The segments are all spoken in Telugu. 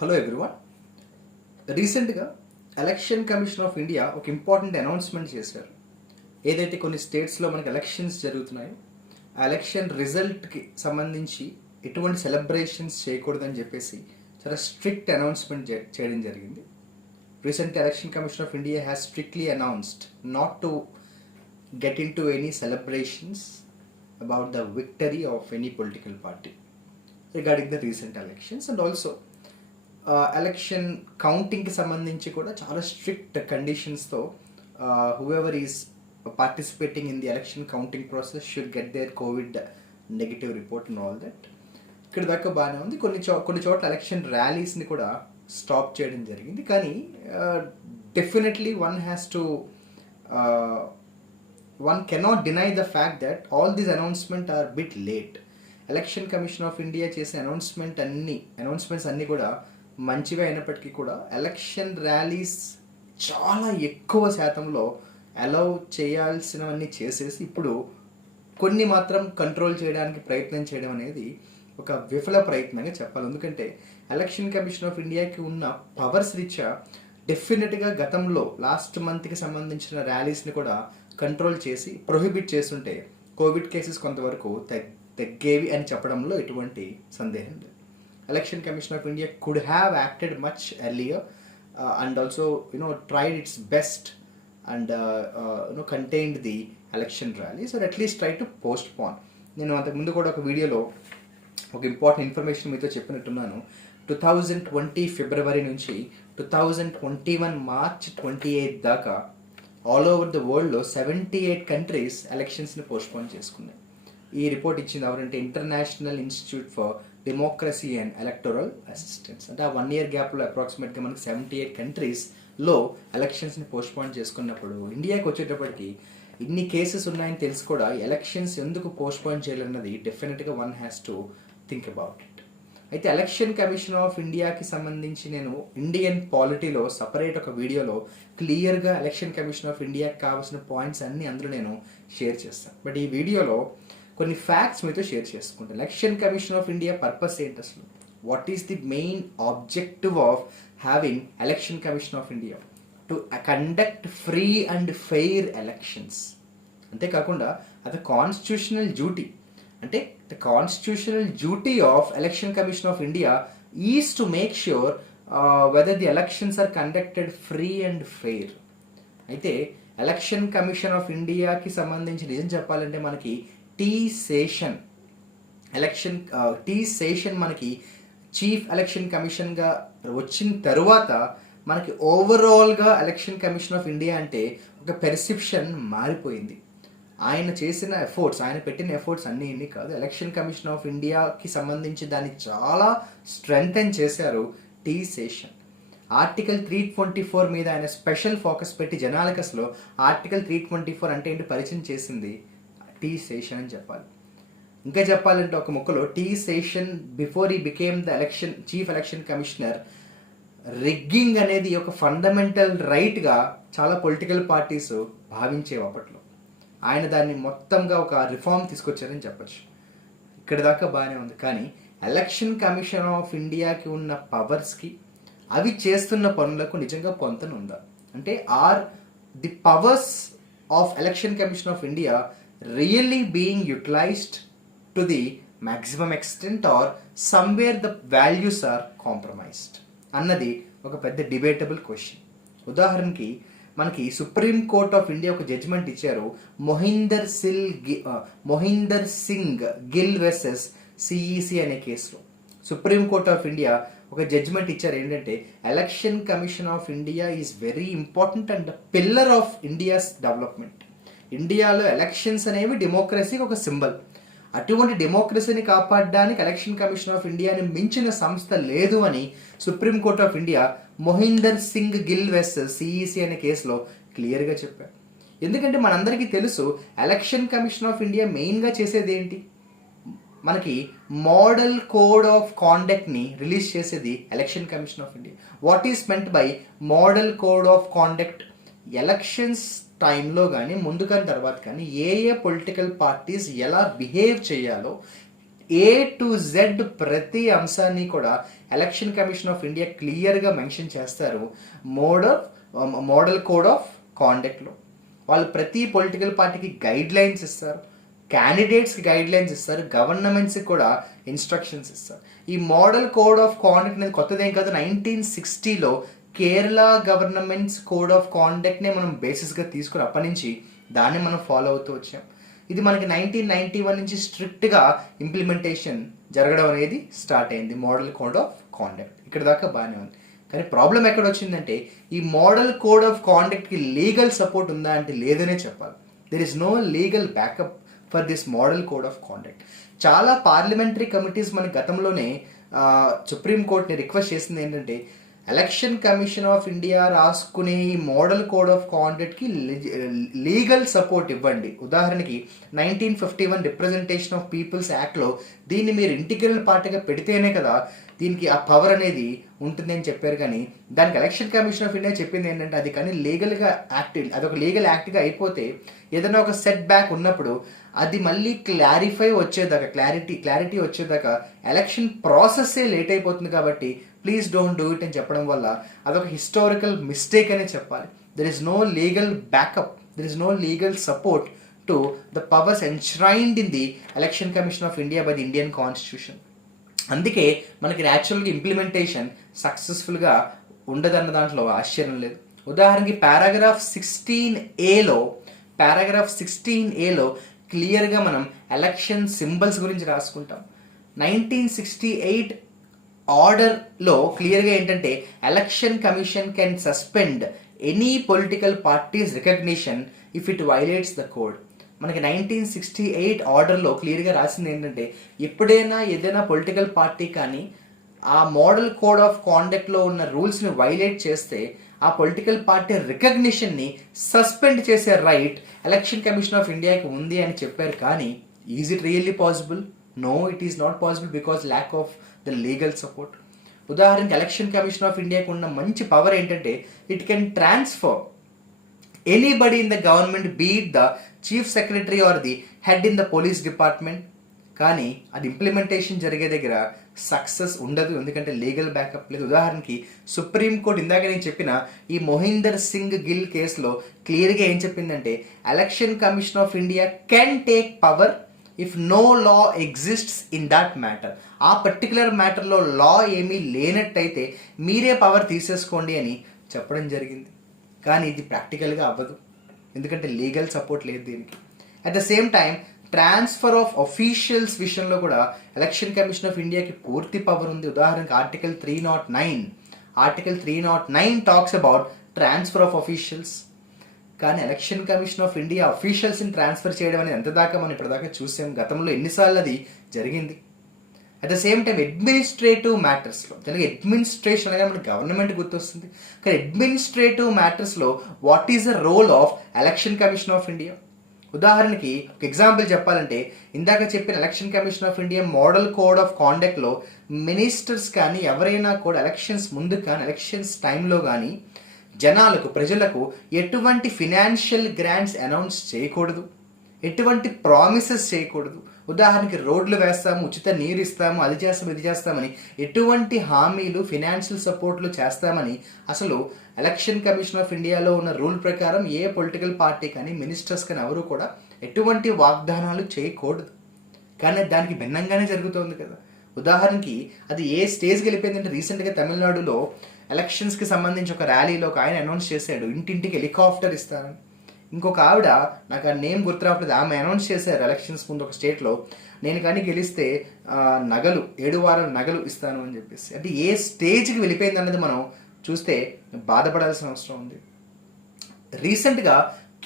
Hello everyone. రీసెంట్గా ఎలక్షన్ కమిషన్ ఆఫ్ ఇండియా ఒక ఇంపార్టెంట్ అనౌన్స్మెంట్ చేశారు. ఏదైతే కొన్ని స్టేట్స్లో మనకి ఎలక్షన్స్ జరుగుతున్నాయో ఆ ఎలక్షన్ రిజల్ట్కి సంబంధించి ఎటువంటి సెలబ్రేషన్స్ చేయకూడదని చెప్పేసి చాలా స్ట్రిక్ట్ అనౌన్స్మెంట్ చేయడం జరిగింది. Recent election commission of India has strictly announced not to get into any celebrations about the victory of any political party regarding the recent elections, and also election కౌంటింగ్కి సంబంధించి కూడా చాలా స్ట్రిక్ట్ కండిషన్స్తో whoever is participating in the election counting process should get their Covid negative report and all that. ఇక్కడ దాకా బాగానే ఉంది. కొన్ని చోట్ల ఎలక్షన్ ర్యాలీస్ని కూడా స్టాప్ చేయడం జరిగింది. కానీ definitely one cannot deny the fact that all these announcements are bit late. Election commission of India చేసే అనౌన్స్మెంట్స్ అన్నీ కూడా మంచివే అయినప్పటికీ కూడా ఎలక్షన్ ర్యాలీస్ చాలా ఎక్కువ శాతంలో అలౌ చేయాల్సినవన్నీ చేసేసి ఇప్పుడు కొన్ని మాత్రం కంట్రోల్ చేయడానికి ప్రయత్నం చేయడం అనేది ఒక విఫల ప్రయత్నంగా చెప్పాలి. ఎందుకంటే ఎలక్షన్ కమిషన్ ఆఫ్ ఇండియాకి ఉన్న పవర్స్ రీత్యా డెఫినెట్గా గతంలో లాస్ట్ మంత్కి సంబంధించిన ర్యాలీస్ని కూడా కంట్రోల్ చేసి ప్రొహిబిట్ చేస్తుంటే కోవిడ్ కేసెస్ కొంతవరకు తగ్గేవి అని చెప్పడంలో ఎటువంటి సందేహం లేదు. Election commission of India could have acted much earlier and also tried its best and contained the election rallies or at least try to postpone. నేను అంతకుముందు కూడా ఒక వీడియోలో ఒక ఇంపార్టెంట్ ఇన్ఫర్మేషన్ మీతో చెప్పినట్టున్నాను. 2020 ఫిబ్రవరి నుంచి 2021 మార్చ్ 28 దాకా ఆల్ ఓవర్ ద వరల్డ్లో 78 కంట్రీస్ ఎలక్షన్స్ని పోస్ట్పోన్ చేసుకున్నాయి. ఈ రిపోర్ట్ ఇచ్చింది ఎవరంటే international institute for democracy and electoral assistance. అంటే ఆ 1 year గ్యాప్లో అప్రాక్సిమేట్గా మనకి 78 కంట్రీస్లో ఎలక్షన్స్ని పోస్ట్పోన్ చేసుకున్నప్పుడు ఇండియాకి వచ్చేటప్పటికి ఇన్ని కేసెస్ ఉన్నాయని తెలిసి కూడా ఎలక్షన్స్ ఎందుకు పోస్ట్పోన్ చేయాలన్నది డెఫినెట్గా one has to think about it. అయితే ఎలక్షన్ కమిషన్ ఆఫ్ ఇండియాకి సంబంధించి నేను ఇండియన్ పాలిటీలో సపరేట్ ఒక వీడియోలో క్లియర్గా ఎలక్షన్ కమిషన్ ఆఫ్ ఇండియాకి కావాల్సిన పాయింట్స్ అన్నీ అందులో నేను షేర్ చేస్తాను. బట్ ఈ వీడియోలో కొన్ని ఫ్యాక్ట్స్ మీతో షేర్ చేసుకుంటాను. Election commission of India purpose ఏంటి అసలు? What is the main objective of having election commission of India? To conduct free and fair elections. అంతేకాకుండా అది కాన్స్టిట్యూషనల్ డ్యూటీ. అంటే the constitutional duty of election commission of India is to make sure whether the elections are conducted free and fair. అయితే ఎలక్షన్ కమిషన్ ఆఫ్ ఇండియాకి సంబంధించి నిజం చెప్పాలంటే మనకి టీ సేషన్ మనకి చీఫ్ ఎలక్షన్ కమిషన్గా వచ్చిన తరువాత మనకి ఓవరాల్గా ఎలక్షన్ కమిషన్ ఆఫ్ ఇండియా అంటే ఒక పెర్సెప్షన్ మారిపోయింది. ఆయన చేసిన ఎఫర్ట్స్, ఆయన పెట్టిన ఎఫర్ట్స్ అన్నీ ఇన్ని కాదు. ఎలక్షన్ కమిషన్ ఆఫ్ ఇండియాకి సంబంధించి దాన్ని చాలా స్ట్రెంగ్తెన్ చేశారు టీ సేషన్. ఆర్టికల్ 324 మీద ఆయన స్పెషల్ ఫోకస్ పెట్టి జనాలకు అసలు ఆర్టికల్ 324 అంటే ఏంటి పరిచయం చేసింది టీ సేషన్ అని చెప్పాలి. ఇంకా చెప్పాలంటే ఒక ముక్కలో tea Seshan before he became the chief election commissioner rigging అనేది ఒక ఫండమెంటల్ రైట్గా చాలా పొలిటికల్ పార్టీస్ భావించేవి అప్పట్లో. ఆయన దాన్ని మొత్తంగా ఒక రిఫార్మ్ తీసుకొచ్చారని చెప్పచ్చు. ఇక్కడ దాకా బాగానే ఉంది. కానీ ఎలక్షన్ కమిషన్ ఆఫ్ ఇండియాకి ఉన్న పవర్స్కి అవి చేస్తున్న పనులకు నిజంగా పొంతనుందా? అంటే or the powers of election commission of India really being utilized to the maximum extent or somewhere the values are compromised అన్నది ఒక పెద్ద డిబేటబుల్ క్వశ్చన్. ఉదాహరణకి మనకి సుప్రీం కోర్ట్ ఆఫ్ ఇండియా ఒక జడ్జిమెంట్ ఇచ్చారు మొహిందర్ సింగ్ గిల్ వర్సెస్ సిఈసి అనే కేసులో. సుప్రీం కోర్ట్ ఆఫ్ ఇండియా ఒక జడ్జిమెంట్ ఇచ్చారు ఏంటంటే election commission of India is very important and pillar of India's development. ఇండియాలో ఎలక్షన్స్ అనేవి డెమోక్రసీకి ఒక సింబల్. అటువంటి డెమోక్రసీని కాపాడడానికి ఎలక్షన్ కమిషన్ ఆఫ్ ఇండియాని మించిన సంస్థ లేదు అని supreme court of India Mohinder Singh Gill versus CEC అనే కేసులో క్లియర్గా చెప్పారు. ఎందుకంటే మనందరికీ తెలుసు ఎలక్షన్ కమిషన్ ఆఫ్ ఇండియా మెయిన్గా చేసేది ఏంటి? మనకి మోడల్ కోడ్ ఆఫ్ కాండక్ట్ని రిలీజ్ చేసేది election commission of India. What is meant by model code of conduct? Elections టైంలో కానీ ముందు కానీ తర్వాత కానీ ఏ పొలిటికల్ పార్టీస్ ఎలా బిహేవ్ చేయాలో ఏ టు జెడ్ ప్రతి అంశాన్ని కూడా ఎలక్షన్ కమిషన్ ఆఫ్ ఇండియా క్లియర్గా మెన్షన్ చేస్తారు మోడల్ కోడ్ ఆఫ్ కాండక్ట్లో. వాళ్ళు ప్రతి పొలిటికల్ పార్టీకి గైడ్ లైన్స్ ఇస్తారు, క్యాండిడేట్స్కి గైడ్ లైన్స్ ఇస్తారు, గవర్నమెంట్స్కి కూడా ఇన్స్ట్రక్షన్స్ ఇస్తారు. ఈ మోడల్ కోడ్ ఆఫ్ కాండక్ట్ అనేది కొత్తదేం కాదు. 1960లో కేరళ గవర్నమెంట్స్ కోడ్ ఆఫ్ కాండక్ట్నే మనం బేసిస్గా తీసుకుని అప్పటి నుంచి దాన్ని మనం ఫాలో అవుతూ వచ్చాం. ఇది మనకి 1991 నుంచి స్ట్రిక్ట్గా ఇంప్లిమెంటేషన్ జరగడం అనేది స్టార్ట్ అయింది, మోడల్ కోడ్ ఆఫ్ కాండక్ట్. ఇక్కడ దాకా బాగానే ఉంది. కానీ ప్రాబ్లం ఎక్కడ వచ్చిందంటే ఈ మోడల్ కోడ్ ఆఫ్ కాండక్ట్కి లీగల్ సపోర్ట్ ఉందా అంటే లేదనే చెప్పాలి. There is no legal backup for this model code of conduct. చాలా పార్లమెంటరీ కమిటీస్ మన గతంలోనే సుప్రీంకోర్టుని రిక్వెస్ట్ చేసింది ఏంటంటే ఎలక్షన్ కమిషన్ ఆఫ్ ఇండియా రాసుకునే ఈ మోడల్ కోడ్ ఆఫ్ కాండక్ట్కి లీగల్ సపోర్ట్ ఇవ్వండి. ఉదాహరణకి 1951 రిప్రజెంటేషన్ ఆఫ్ పీపుల్స్ యాక్ట్లో దీన్ని మీరు ఇంటిగ్రల్ పార్ట్గా పెడితేనే కదా దీనికి ఆ పవర్ అనేది ఉంటుంది అని చెప్పారు. కానీ దానికి ఎలక్షన్ కమిషన్ ఆఫ్ ఇండియా చెప్పింది ఏంటంటే అది కానీ లీగల్గా అదొక లీగల్ యాక్ట్గా అయిపోతే ఏదైనా ఒక సెట్ బ్యాక్ ఉన్నప్పుడు అది మళ్ళీ క్లారిటీ వచ్చేదాకా ఎలక్షన్ ప్రాసెస్సే లేట్ అయిపోతుంది. కాబట్టి ప్లీజ్ డోంట్ డూ ఇట్ అని చెప్పడం వల్ల అదొక హిస్టారికల్ మిస్టేక్ అనే చెప్పాలి. There is no legal backup, there is no legal support to the powers enshrined in the election commission of India by the Indian constitution. అందుకే మనకి న్యాచురల్గా ఇంప్లిమెంటేషన్ సక్సెస్ఫుల్గా ఉండదన్న దాంట్లో ఆశ్చర్యం లేదు. ఉదాహరణకి పారాగ్రాఫ్ 16Aలో క్లియర్గా మనం ఎలక్షన్ సింబల్స్ గురించి రాసుకుంటాం. 1968 ఆర్డర్లో క్లియర్గా ఏంటంటే election commission can suspend any political parties recognition if it violates the code. మనకి 1968 ఆర్డర్లో క్లియర్గా రాసింది ఏంటంటే ఎప్పుడైనా ఏదైనా పొలిటికల్ పార్టీ కానీ ఆ మోడల్ కోడ్ ఆఫ్ కాండక్ట్లో ఉన్న రూల్స్ని వైలేట్ చేస్తే ఆ పొలిటికల్ పార్టీ రికగ్నిషన్ని సస్పెండ్ చేసే రైట్ ఎలక్షన్ కమిషన్ ఆఫ్ ఇండియాకి ఉంది అని చెప్పారు. కానీ is it really possible? No, it is not possible because lack of the legal support. ఉదాహరణకి ఎలక్షన్ కమిషన్ ఆఫ్ ఇండియాకి ఉన్న మంచి పవర్ ఏంటంటే it can transfer anybody in the government, be it the chief secretary or the head in the police department. కానీ అది ఇంప్లిమెంటేషన్ జరిగే దగ్గర సక్సెస్ ఉండదు, ఎందుకంటే లీగల్ బ్యాకప్ లేదు. ఉదాహరణకి సుప్రీంకోర్టు ఇందాక నేను చెప్పిన ఈ మొహిందర్ సింగ్ గిల్ కేసులో క్లియర్గా ఏం చెప్పిందంటే election commission of India can take power if no law exists in that matter. ఆ పర్టికులర్ మ్యాటర్లో లా ఏమీ లేనట్టయితే మీరే పవర్ తీసేసుకోండి అని చెప్పడం జరిగింది. కానీ ఇది ప్రాక్టికల్గా అవ్వదు, ఎందుకంటే లీగల్ సపోర్ట్ లేదు దీనికి. At the same time transfer of officials విషయంలో కూడా ఎలక్షన్ కమిషన్ ఆఫ్ ఇండియాకి పూర్తి పవర్ ఉంది. ఉదాహరణకి article 309 talks about transfer of officials. కానీ ఎలక్షన్ కమిషన్ ఆఫ్ ఇండియా అఫీషియల్స్ని ట్రాన్స్ఫర్ చేయడం అనేది ఎంతదాకా మనం ఇప్పటిదాకా చూసాం, గతంలో ఎన్నిసార్లు అది జరిగింది. At the same time administrative మ్యాటర్స్లో, తెలుగు అడ్మినిస్ట్రేషన్ అనగా మనకి గవర్నమెంట్ గుర్తొస్తుంది, కానీ అడ్మినిస్ట్రేటివ్ మ్యాటర్స్లో what is the role of election commission of India? ఉదాహరణకి ఒక ఎగ్జాంపుల్ చెప్పాలంటే ఇందాక చెప్పిన election commission of India model code of కాండక్ట్లో మినిస్టర్స్ కానీ ఎవరైనా కూడా ఎలక్షన్స్ ముందు కానీ ఎలక్షన్స్ టైంలో కానీ ప్రజలకు ఎటువంటి ఫినాన్షియల్ గ్రాంట్స్ అనౌన్స్ చేయకూడదు, ఎటువంటి ప్రామిసెస్ చేయకూడదు. ఉదాహరణకి రోడ్లు వేస్తాము, ఉచిత నీరు ఇస్తాము, అది చేస్తాము, ఇది చేస్తామని ఎటువంటి హామీలు ఫినాన్షియల్ సపోర్ట్లు చేస్తామని అసలు ఎలక్షన్ కమిషన్ ఆఫ్ ఇండియాలో ఉన్న రూల్ ప్రకారం ఏ పొలిటికల్ పార్టీ కానీ మినిస్టర్స్ కానీ ఎవరు కూడా ఎటువంటి వాగ్దానాలు చేయకూడదు. కానీ దానికి భిన్నంగానే జరుగుతోంది కదా. ఉదాహరణకి అది ఏ స్టేజ్కి వెళ్ళిపోయిందంటే రీసెంట్గా తమిళనాడులో ఎలక్షన్స్కి సంబంధించి ఒక ర్యాలీలో ఒక ఆయన అనౌన్స్ చేశాడు ఇంటింటికి హెలికాప్టర్ ఇస్తానని. ఇంకొక ఆవిడ, నాకు ఆ నేమ్ గుర్తురావట్లేదు, ఆమె అనౌన్స్ చేశారు ఎలక్షన్స్ ముందు ఒక స్టేట్లో, నేను కానీ గెలిస్తే 7 వారాల నగలు ఇస్తాను అని చెప్పేసి. అంటే ఏ స్టేజ్కి వెళ్ళిపోయింది అన్నది మనం చూస్తే బాధపడాల్సిన అవసరం ఉంది. రీసెంట్గా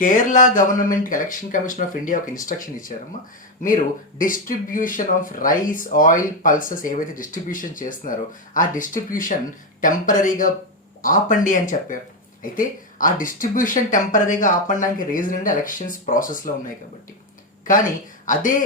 Kerala government election commission of India ఒక ఇన్స్ట్రక్షన్ ఇచ్చారమ్మా, మీరు distribution of rice, oil, pulses ఏవైతే డిస్ట్రిబ్యూషన్ చేస్తున్నారో ఆ డిస్ట్రిబ్యూషన్ టెంపరీగా ఆపండి అని చెప్పారు. అయితే ఆ డిస్ట్రిబ్యూషన్ టెంపరీగా ఆపడానికి రీజన్ అంటే ఎలక్షన్స్ ప్రాసెస్లో ఉన్నాయి కాబట్టి. కానీ అదే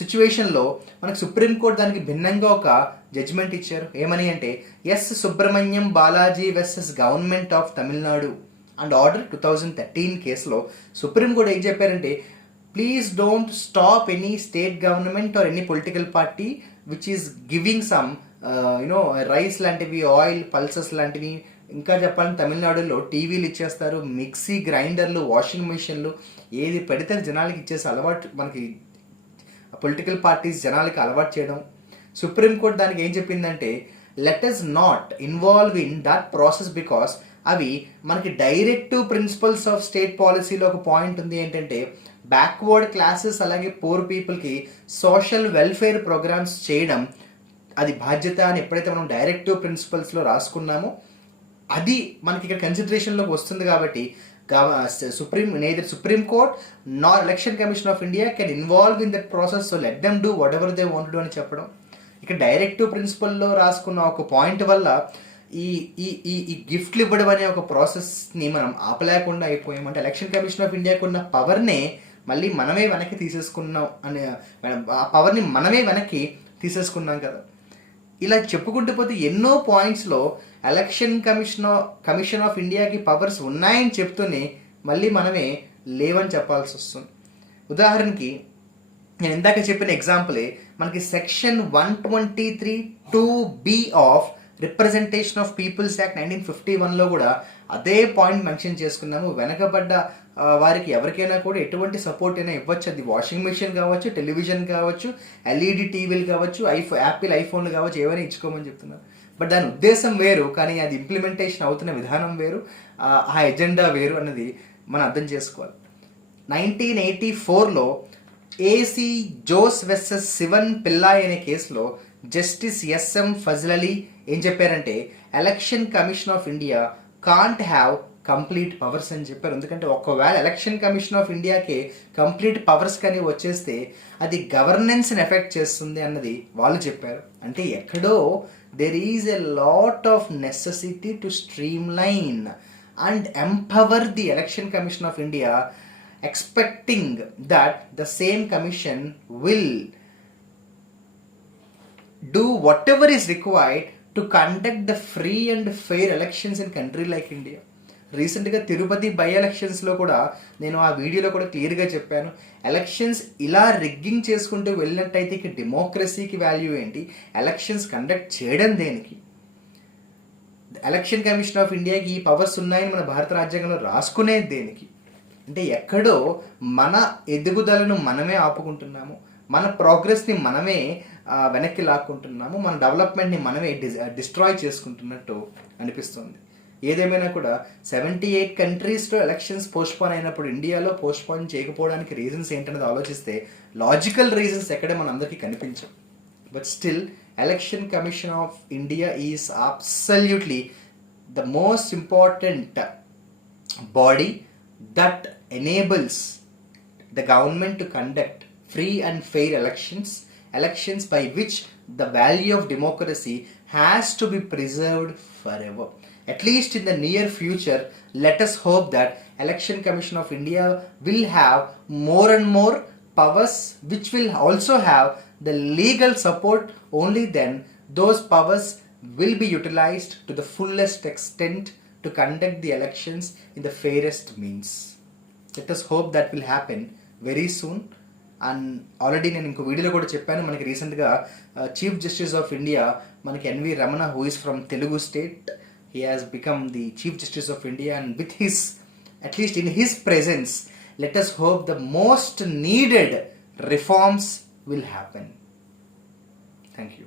సిచ్యువేషన్లో మనకు సుప్రీంకోర్టు దానికి భిన్నంగా ఒక జడ్జిమెంట్ ఇచ్చారు. ఏమని అంటే S Subramaniam Balaji versus government of Tamil Nadu and order 2013 కేసులో సుప్రీంకోర్టు ఏం చెప్పారంటే please don't stop any state government or any political party which is giving some rice లాంటివి, ఆయిల్ పల్సెస్ లాంటివి, ఇంకా చెప్పాలంటే తమిళనాడులో టీవీలు ఇచ్చేస్తారు, మిక్సీ గ్రైండర్లు, వాషింగ్ మిషన్లు, ఏది పెడితే జనాలకి ఇచ్చేసి అలవాటు, మనకి పొలిటికల్ పార్టీస్ జనాలకి అలవాటు చేయడం. సుప్రీంకోర్టు దానికి ఏం చెప్పిందంటే let us not involve in that process because అవి మనకి డైరెక్టివ్ ప్రిన్సిపల్స్ ఆఫ్ స్టేట్ పాలసీలో ఒక పాయింట్ ఉంది ఏంటంటే బ్యాక్వర్డ్ క్లాసెస్ అలాగే పూర్ పీపుల్కి సోషల్ వెల్ఫేర్ ప్రోగ్రామ్స్ చేయడం అది బాధ్యత అని ఎప్పుడైతే మనం డైరెక్టివ్ ప్రిన్సిపల్స్లో రాసుకున్నామో అది మనకి ఇక్కడ కన్సిడరేషన్లోకి వస్తుంది. కాబట్టి supreme court Nar election commission of India can involve in that process, so let them do what ever they want to అని చెప్పడం. ఇక్కడ డైరెక్టివ్ ప్రిన్సిపల్లో రాసుకున్న ఒక పాయింట్ వల్ల ఈ ఈ ఈ గిఫ్ట్లు ఇవ్వడం అనే ఒక ప్రాసెస్ని మనం ఆపలేకుండా అయిపోయాం. అంటే ఎలక్షన్ కమిషన్ ఆఫ్ ఇండియాకు ఉన్న పవర్నే మళ్ళీ మనమే వెనక్కి తీసేసుకున్నాం అనే, ఆ పవర్ని మనమే వెనక్కి తీసేసుకున్నాం కదా. ఇలా చెప్పుకుంటూ పోతే ఎన్నో పాయింట్స్లో ఎలక్షన్ కమిషన్ ఆఫ్ ఇండియాకి పవర్స్ ఉన్నాయని చెప్తూనే మళ్ళీ మనమే లేవని చెప్పాల్సి వస్తుంది. ఉదాహరణకి నేను ఇందాక చెప్పిన ఎగ్జాంపులే మనకి section 123(2)B of representation of peoples act 1951లో కూడా అదే పాయింట్ మెన్షన్ చేసుకున్నాము. వెనకబడ్డ వారికి ఎవరికైనా కూడా ఎటువంటి సపోర్ట్ అయినా ఇవ్వచ్చు. అది వాషింగ్ మెషిన్ కావచ్చు, టెలివిజన్ కావచ్చు, ఎల్ఈడి టీవీలు కావచ్చు, యాపిల్ ఐఫోన్లు కావచ్చు, ఏవైనా ఇచ్చుకోమని చెప్తున్నారు. బట్ దాని ఉద్దేశం వేరు, కానీ అది ఇంప్లిమెంటేషన్ అవుతున్న విధానం వేరు, ఆ ఎజెండా వేరు అన్నది మనం అర్థం చేసుకోవాలి. 1984లో ఏసీ జోస్ వెస్సెస్ శివన్ పిల్లాయ్ అనే కేసులో జస్టిస్ ఎస్ఎం ఫజల్ అలీ ఏం చెప్పారంటే election commission of India can't have complete powers అని చెప్పారు. ఎందుకంటే ఒకవేళ ఎలక్షన్ కమిషన్ ఆఫ్ ఇండియాకి కంప్లీట్ పవర్స్ కానీ వచ్చేస్తే అది గవర్నెన్స్ని ఎఫెక్ట్ చేస్తుంది అన్నది వాళ్ళు చెప్పారు. అంటే ఎక్కడో there is a lot of necessity to streamline and empower the Election Commission of India, expecting that the same commission will do whatever is required to conduct the free and fair elections in country like India. రీసెంట్గా తిరుపతి బై ఎలక్షన్స్లో కూడా నేను ఆ వీడియోలో కూడా క్లియర్గా చెప్పాను, ఎలక్షన్స్ ఇలా రిగ్గింగ్ చేసుకుంటూ వెళ్ళినట్టయితే ఇక డెమోక్రసీకి వాల్యూ ఏంటి, ఎలక్షన్స్ కండక్ట్ చేయడం దేనికి? ఎలక్షన్ కమిషన్ ఆఫ్ ఇండియాకి ఈ పవర్స్ ఉన్నాయని మన భారత రాజ్యాంగంలో రాసుకునేది దేనికి? అంటే ఎక్కడో మన ఎదుగుదలను మనమే ఆపుకుంటున్నాము, మన ప్రోగ్రెస్ని మనమే వెనక్కి లాక్కుంటున్నాము, మన డెవలప్మెంట్ని మనమే డిస్ట్రాయ్ చేసుకుంటున్నట్టు అనిపిస్తుంది. ఏదేమైనా కూడా 78 కంట్రీస్లో ఎలక్షన్స్ పోస్ట్పోన్ అయినప్పుడు ఇండియాలో పోస్ట్పోన్ చేయకపోవడానికి రీజన్స్ ఏంటనేది ఆలోచిస్తే లాజికల్ రీజన్స్ ఎక్కడే మన అందరికీ కనిపించవు. But still election commission of India is absolutely the most important body that enables the government to conduct free and fair elections by which the value of democracy has to be preserved forever. At least in the near future, let us hope that Election Commission of India will have more and more powers, which will also have the legal support. Only then those powers will be utilized to the fullest extent to conduct the elections in the fairest means. Let us hope that will happen very soon. And already నేను ఇంకో వీడియోలో కూడా చెప్పాను, మనకి రీసెంట్గా చీఫ్ జస్టిస్ ఆఫ్ ఇండియా మనకి N V Ramana, who is from Telugu state, he has become the chief justice of India. And with his, at least in his presence, let us hope the most needed reforms will happen. Thank you.